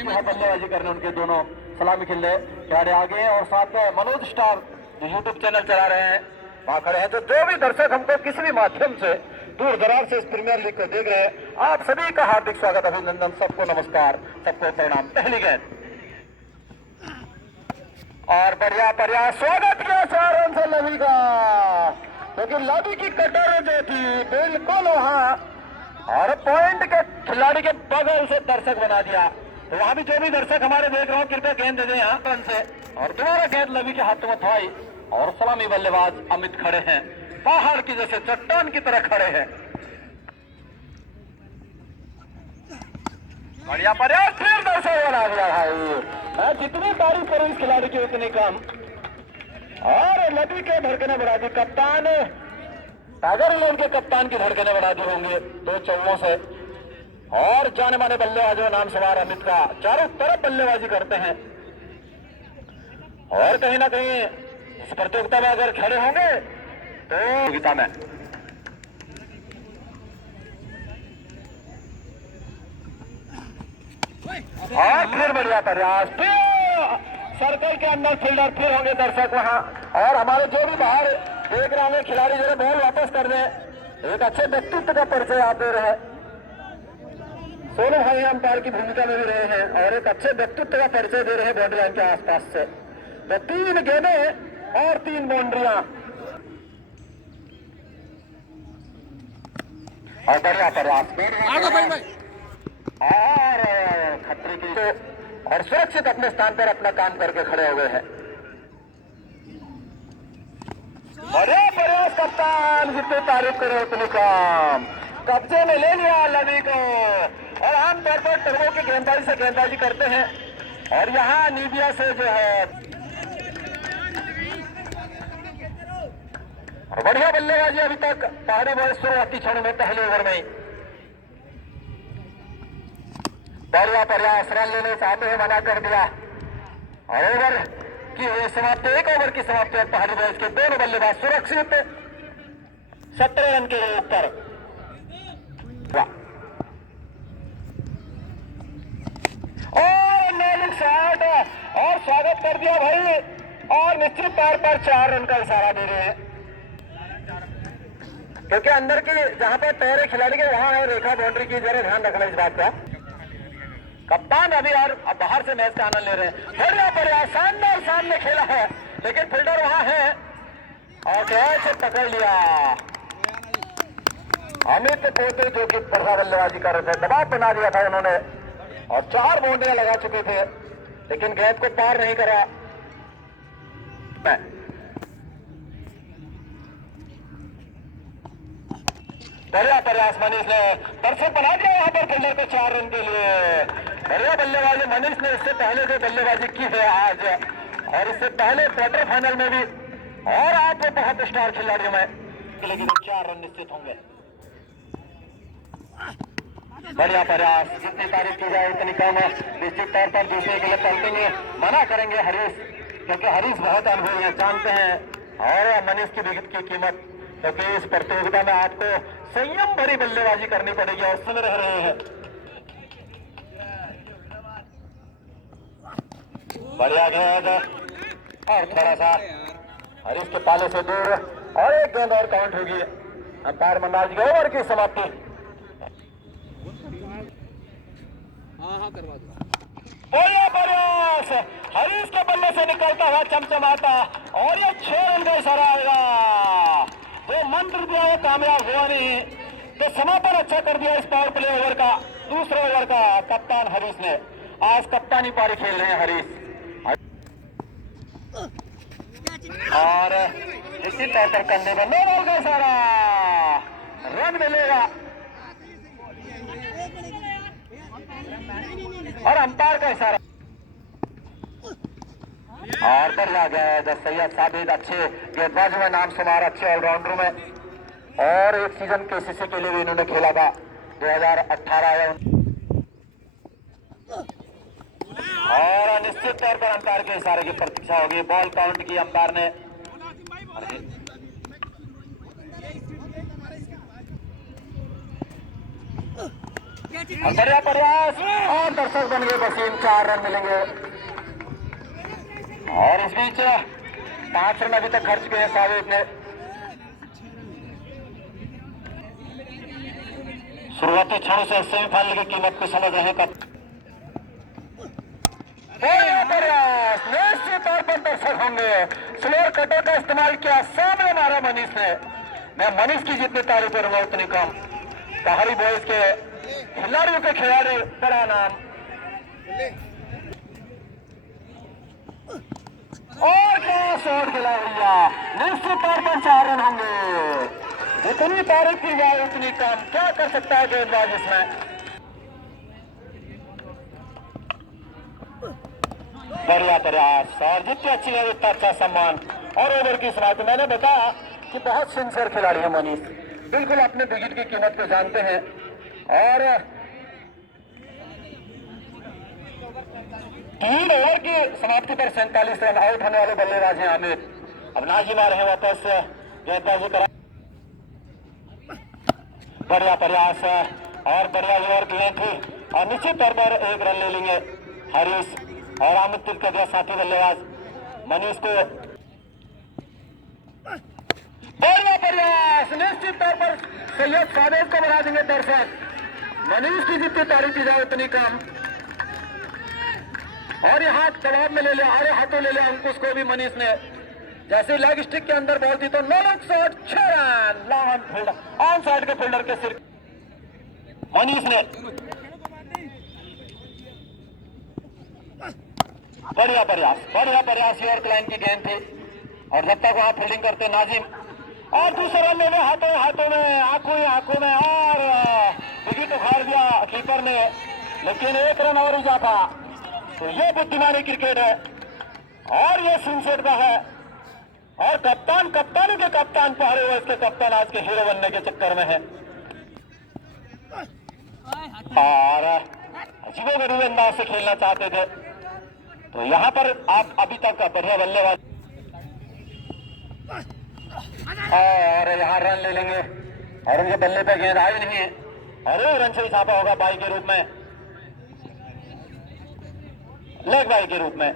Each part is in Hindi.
बाकी है बल्लेबाजी करने उनके दोनों सलामी खिल्ले खिलाड़ी आगे और साथ में मनोज स्टार जो यूट्यूब चैनल चला रहे हैं वहां खड़े हैं। तो जो भी दर्शक हमको किसी भी माध्यम से दूर दराज से इस प्रीमियर लीग को देख रहे हैं, आप सभी का हार्दिक स्वागत, अभिनंदन, सबको नमस्कार, सबको प्रणाम। पहली गेंद और बढ़िया प्रयास, स्वागत किया 4 रन से लवी का, लेकिन लवी की कटर जो थी बिल्कुल वहां और पॉइंट के खिलाड़ी के बगल से दर्शक बना दिया। तो वहां भी जो भी दर्शक हमारे देख रहे हो कृपया गेंद दे दें यहाँ रन से। और दोबारा गेंद लवी के हाथों में थी और सलामी बल्लेबाज अमित खड़े हैं, पहाड़ की जैसे चट्टान की तरह खड़े हैं। बढ़िया प्रयास, फिर दर्शक बना दिया भाई। मैं जितनी तारीफ करूं इस खिलाड़ी की उतनी कम। और नदी के धड़कने बढ़ा दी कप्तान टाइगर इंग्लैंड के कप्तान की धड़कने बढ़ा दी होंगे 2 चौकों से। और जाने माने बल्लेबाजों नाम सवार अमित का चारों तरफ बल्लेबाजी करते हैं और कहीं ना कहीं इस प्रतियोगिता में अगर खड़े होंगे तो प्रतियोगिता में और फिर बढ़िया प्रयास, फिर सर्कल के अंदर फील्डर, फिर होंगे दर्शक वहां। और हमारे जो भी बाहर देख रहे होंगे खिलाड़ी जो बॉल वापस कर दे, एक अच्छे व्यक्तित्व का परिचय आप दे रहे हैं। सोनू भाई अंपायर की भूमिका में भी रहे हैं और एक अच्छे व्यक्तित्व का परिचय दे रहे हैं बाउंड्री लाइन के आसपास से। तो 3 गेंदें और 3 बाउंड्रियां और बढ़िया प्रयास और खतरे की और सुरक्षित अपने स्थान पर अपना काम करके खड़े हो गए हैं। बढ़िया प्रयास कप्तान, जितनी तारीफ करे उतनी कम, कब्जे में ले लिया लवी को। और आमतौर पर टर्बो की गेंदबाजी से गेंदबाजी करते हैं और यहाँ नीबिया से जो है और बढ़िया बल्लेबाजी अभी तक पहाड़ी बॉयज शुरुआती क्षणों में पहले ओवर में ही। बढ़िया प्रयास, रन लेने चाहते हैं, मना कर दिया। और ओवर की समाप्ति, 1 ओवर की समाप्ति और पहाड़ी बॉयज के दोनों बल्लेबाज सुरक्षित 17 रन के ऊपर। और नॉलिंग शॉट और स्वागत कर दिया भाई और निश्चित तौर पर 4 रन का इशारा दे रहे हैं, क्योंकि अंदर की जहां पर पैर खिलाड़ी के वहां है रेखा बाउंड्री की, जरा ध्यान रखना इस बात का। कप्तान अभी और बाहर से मैच का आनंद ले रहे हैं। बढ़िया प्रयास, शानदार सामने खेला है लेकिन फील्डर वहां है और कैच पकड़ लिया। अमित पोते जो कि बढ़िया बल्लेबाजी कर रहे थे, दबाव बना दिया था उन्होंने और 4 बाउंड्रियां लगा चुके थे लेकिन गेंद को पार नहीं करा। बढ़िया प्रयास मनीष ने, दर्शक बना दिया यहाँ पर फील्डर को 4 रन के लिए। बढ़िया बल्लेबाजी मनीष ने इससे पहले जो बल्लेबाजी की है आज और इससे पहले क्वार्टर फाइनल में भी, और आप बहुत स्टार खिलाड़ियों में, लेकिन 4 रन निश्चित होंगे। बढ़िया प्रयास, जितनी तारीफ की जाए उतनी कम है। निश्चित तौर पर दूसरे के लिए पलटेंगे, मना करेंगे हरीश, क्योंकि हरीश बहुत अनुभवी है, जानते हैं और मनीष की विकेट की कीमत, क्योंकि इस प्रतियोगिता में आपको संयम भरी बल्लेबाजी करनी पड़ेगी और सुन रहे हैं। बढ़िया गेंद और थोड़ा सा हरीश के पाले से दूर और 1 गेंद और काउंट होगी। अंपायर मंदाज के ओवर की समाप्ति। बढ़िया प्रयास, हरीश के बल्ले से निकलता हुआ चमचमाता और ये 6 रन का इशारा आएगा। जो मंत्र दिया वो कामयाब हुआ नहीं, तो समापन अच्छा कर दिया इस पावर प्ले ओवर का, दूसरे ओवर का कप्तान हरीश ने। आज कप्तानी पारी खेल रहे हैं हरीश और निश्चित तौर पर कंधे पर 9 बॉल का इशारा, रन मिलेगा और अंपायर का इशारा। और बढ़िया गया सैयद साबिद, अच्छे गेंदबाज में नाम शुमार, अच्छे ऑलराउंडर में और एक सीजन केसीसी के लिए भी इन्होंने खेला था 2018 और निश्चित तौर पर अंपायर के इशारे की प्रतीक्षा होगी। बॉल काउंट की अंपायर ने। और बढ़िया प्रयास और दर्शक बन गए वसीम, 4 रन मिलेंगे। और इस बीच 5 रन अभी तक खर्च किए साबित ने। शुरुआती क्षणों से सेमीफाइनल की कीमत को समझ रहे हैं। प्रयास निश्चित तौर पर दर्शक होंगे। स्लोअर कटर का इस्तेमाल किया, सामने मारा मनीष ने। मैं मनीष की जितनी तारीफ करूंगा उतनी कम। पहाड़ी बॉयज के खिलाड़ियों के खिलाड़ी बड़ा नाम। और क्या शॉट खिला भैया, निश्चित तौर पर 4 रन होंगे। जितनी तारीफ की जाए उतनी कम। क्या कर सकता है गेंदबाज इसमें। बढ़िया प्रयास और जितनी अच्छी है उतना अच्छा सम्मान और ओवर की समाप्ति। मैंने बताया कि बहुत सिंसियर खिलाड़ी है मनीष, बिल्कुल अपने विकेट की कीमत को जानते हैं। और 3 ओवर की समाप्ति पर 47 रन, आउट होने वाले बल्लेबाज हैं आमिर। अब नाजी मारे हैं वापस गेंदबाजी करा। बढ़िया प्रयास और बढ़िया ओवर की गेंद थी और निश्चित तौर पर 1 रन ले लेंगे हरीश और आमिर तिल के साथी बल्लेबाज मनीष को। बढ़िया प्रयास, निश्चित तौर पर सैयद सादेब को बना देंगे दर्शक। मनीष की जितनी तारीफ की जाए उतनी कम। और यहाँ दबाव में ले लिया, आरे हाथों ले लिया अंकुश को भी मनीष ने। जैसे लेग स्टिक के अंदर बॉल थी तो knowledge shot, 6 run on side के फील्डर के सिर मनीष ने। बढ़िया प्रयास योर क्लाइन की गेंद थी। और जब तक वहां फील्डिंग करते नाजिम और दूसरा रन लेने हाथों में आंखों में और विकेट उखाड़ दिया कीपर ने। लेकिन 1 रन और इजाफा। तो ये बुद्धिमानी क्रिकेट है और ये सिंसेट का है। और कप्तान के कप्तान पहरे हुए इसके कप्तान आज के हीरो बनने के चक्कर में है। और अजीबोगरीब अंदाज से खेलना चाहते थे। तो यहाँ पर आप अभी तक बढ़िया बल्लेबाज और यहाँ रन ले लेंगे और उनके बल्ले पे गेंद आई नहीं है और 1 रन से इजाफा होगा बाई के रूप में, लेग बाई के रूप में।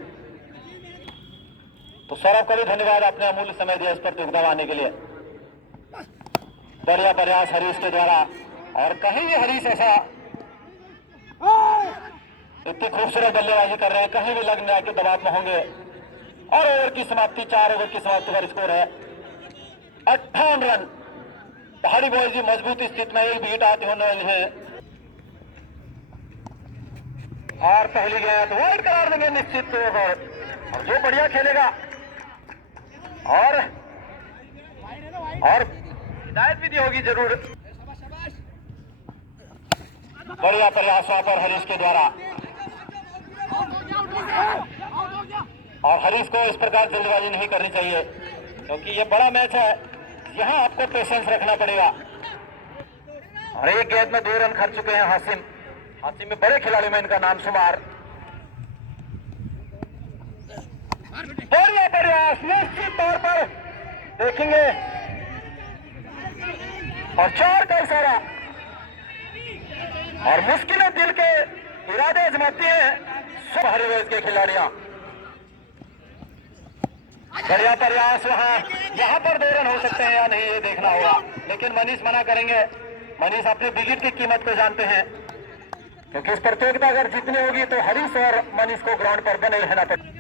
तो सौरभ का भी धन्यवाद, आपने अमूल्य समय दिया इस पर प्रतियोगिता आने के लिए। बढ़िया प्रयास हरीश के द्वारा और कहीं भी हरीश ऐसा इतनी खूबसूरत बल्लेबाजी कर रहे हैं, कहीं भी लग जाए के दबाव में होंगे। और ओवर की समाप्ति, 4 ओवर की समाप्ति पर स्कोर है 58 रन। पहाड़ी बॉयज जी मजबूत स्थिति में 1 विकेट आते होने वाले हैं और पहली गेंद वाइड करार देंगे निश्चित तौर पर। और जो बढ़िया खेलेगा और हिदायत भी दी होगी जरूर। बढ़िया प्रयास वहां पर हरीश के द्वारा। और हरीश को इस प्रकार जल्दबाजी नहीं करनी चाहिए क्योंकि ये बड़ा मैच है, यहाँ आपको पेशेंस रखना पड़ेगा। और 1 गेंद में 2 रन खर्च चुके हैं हासिम में बड़े खिलाड़ी में इनका नाम शुमार। बढ़िया प्रयास, निश्चित तौर पर देखेंगे और 4 का इशारा और मुश्किलें दिल के इरादे आजमाती हैं सब हरीवेज के खिलाड़ियां। बढ़िया प्रयास, यहाँ पर 2 रन हो सकते हैं या नहीं ये देखना होगा, लेकिन मनीष मना करेंगे। मनीष अपने विकेट की कीमत को जानते हैं क्योंकि इस प्रतियोगिता अगर जीतनी होगी तो हरीश और मनीष को ग्राउंड पर बने रहना पड़ेगा।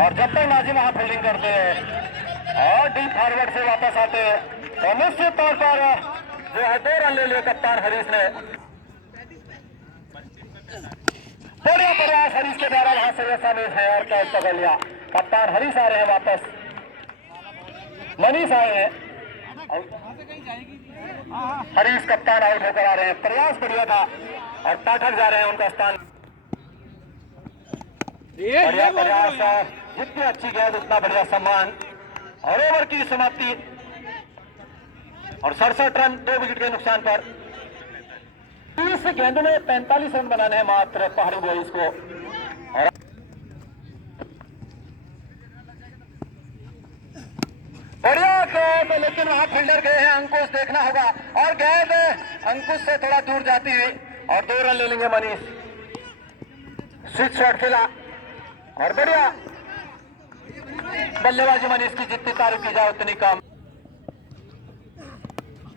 और जब तक नाजिम वहां फील्डिंग करते हैं और डीप फॉरवर्ड से वापस आते हैं तो निश्चित तौर पर जो है 2 रन ले लिए कप्तान हरीश ने। बढ़िया प्रयास हरीश के द्वारा वहां से ऐसा नहीं है और कैच पकड़ लिया। कप्तान हरीश आ रहे हैं वापस, मनीष आए हैं, हरीश कप्तान आउट होकर आ रहे हैं। प्रयास बढ़िया था और पाठक जा रहे हैं उनका स्थान। बढ़िया प्रयास, जितनी अच्छी गेंद उतना बढ़िया सम्मान और ओवर की समाप्ति और 67 रन 2 विकेट के नुकसान पर। 30 गेंद में 45 रन बनाने हैं मात्र पहाड़ी बॉयज को। और गेंद, लेकिन वहां फील्डर गए हैं, अंकुश देखना होगा, और गेंद अंकुश से थोड़ा दूर जाती हुई, और 2 रन ले लेंगे मनीष। स्विच शॉट खेला और बढ़िया बल्लेबाजी मनीष की, जितनी तारीफ की जाए उतनी कम।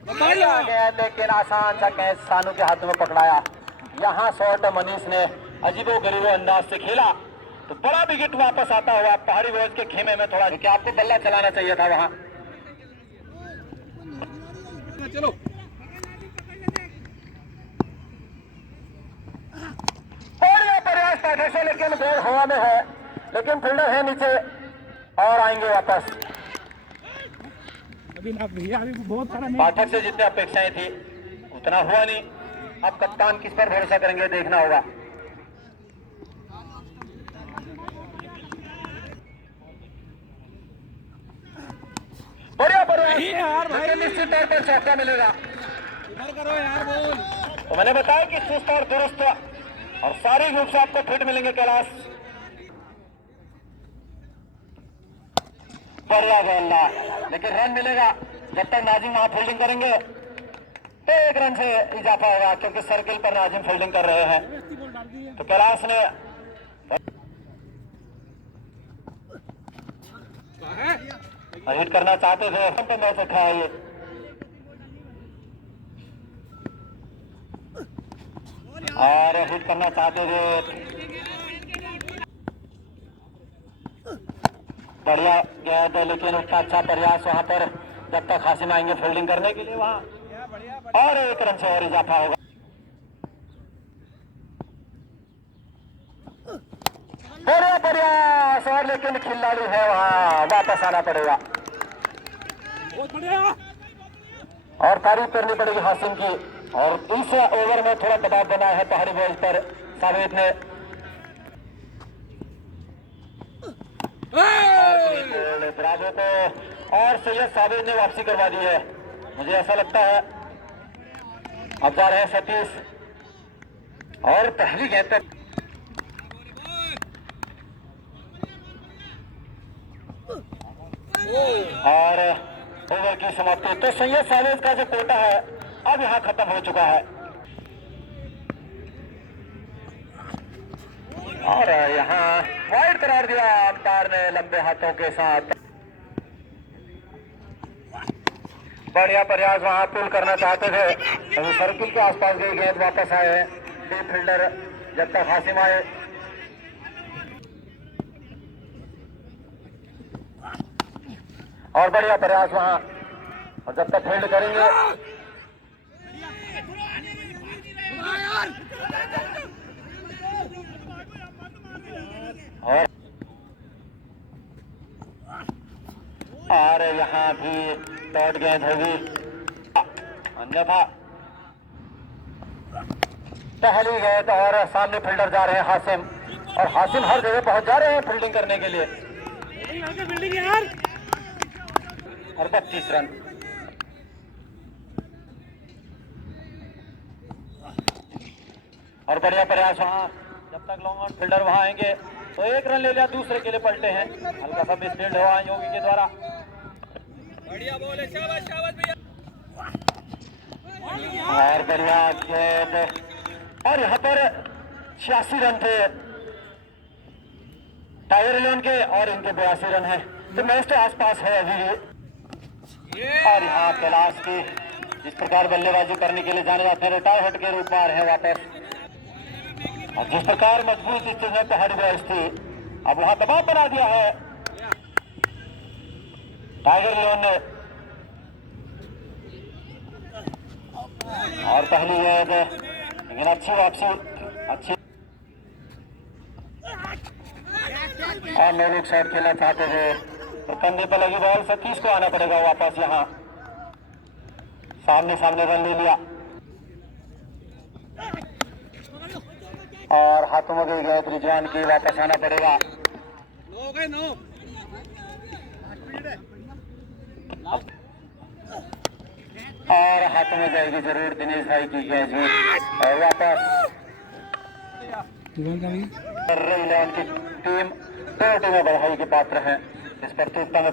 गया लेकिन आसान सा कैच सानू के हाथों में पकड़ाया। यहाँ शॉट मनीष ने अजीबो गरीबो अंदाज से खेला तो बड़ा विकेट वापस आता हुआ पहाड़ी बॉयज के खेमे में थोड़ा, क्योंकि आपको बल्ला चलाना चाहिए था वहां। चलो बढ़िया प्रयास पाठक से, लेकिन गेंद हवा में है, लेकिन फील्डर है नीचे और आएंगे वापस। अभी ना भैया, अभी बहुत सारा पाठक से जितनी अपेक्षाएं थी उतना हुआ नहीं। अब कप्तान किस पर भरोसा करेंगे देखना होगा। बढ़िया यार भाई। लेकिन निश्चित तौर पर चौका मिलेगा। इधर करो यार बोल। तो मैंने बताया कि चुस्त और दुरुस्त और शारीरिक रूप से आपको फिट मिलेंगे कैलाश। बढ़िया गेंद, लेकिन रन मिलेगा जब तक नाजिम वहां फील्डिंग करेंगे तो 1 रन से इजाफा होगा, क्योंकि सर्किल पर नाजिम फील्डिंग कर रहे हैं। तो कैलाश ने हिट करना चाहते थे, तो मैच अच्छा है ये। और हिट करना चाहते थे, बढ़िया गेंद, लेकिन उतना अच्छा प्रयास वहां पर जब तक हासिम आएंगे फील्डिंग करने के लिए वहां, और 1 रन से और इजाफा होगा। बढ़िया प्रयास, और लेकिन खिलाड़ी है वहां, वापस आना पड़ेगा बहुत बढ़िया। और तारीफ करनी पड़ेगी हासिम की। और इस ओवर में थोड़ा दबाव बना है पहाड़ी बॉयज पर साबित ने। ब्रावो को और सैयद साबित ने वापसी करवा दी है, मुझे ऐसा लगता है। अब जा रहे हैं सतीश, और पहली गेंद तक और ओवर की समाप्ति। तो सैयद साबित का जो कोटा है अब यहाँ खत्म हो चुका है, और यहाँ वाइड करार दिया अंपायर ने लंबे हाथों के साथ। बढ़िया प्रयास, वहां पुल करना चाहते थे, तो सर्किल के आसपास गई गेंद, वापस आए डीप फील्डर जब तक हासिम आए। और बढ़िया प्रयास वहां, और जब तक फील्ड करेंगे और यहाँ भी डॉट गेंद होगी, अन्यथा पहली गेंद, और सामने फील्डर जा रहे हैं हासिम, और हासिम हर जगह पहुंच जा रहे हैं फील्डिंग करने के लिए। बिल्डिंग यार। और 32 रन। और बढ़िया प्रयास वहां, जब तक लॉन्ग ऑन फील्डर वहां आएंगे तो 1 रन ले लिया, दूसरे के लिए पलटे हैं, हल्का सा मिसफील्ड हुआ योगी के द्वारा। बढ़िया बॉल है, शाबाश शाबाश भैया। और बढ़िया गेंद, और यहाँ पर 86 रन थे टाइगर इलेवन के, और इनके 82 रन है, तो मैच तो आसपास है अभी भी। और यहाँ कैलाश की जिस प्रकार बल्लेबाजी करने के लिए जाने जाते हैं, रिटायर हट के रूप में आ रहे हैं वापस, और जिस प्रकार मजबूत स्थिति में पहाड़ी बॉयज थी, अब वहां दबाव बना दिया है टाइगर इलेवन ने। और पहली गेंद, लेकिन अच्छी वापसी, अच्छी, और नो लुक शॉट खेलना चाहते थे, तो कंधे पर लगी बॉल, सतीश को आना पड़ेगा वापस। यहाँ सामने सामने रन ले लिया, और हाथों में गई गेंद रिजवान की, वापस आना पड़ेगा। नो गए नो। और हाथों में जाएगी जरूर दिनेश भाई की गेंद भी, और वापस इलेवन की टीम 2 टीमें बढ़ाई के पात्र हैं इस प्रतियोगिता में।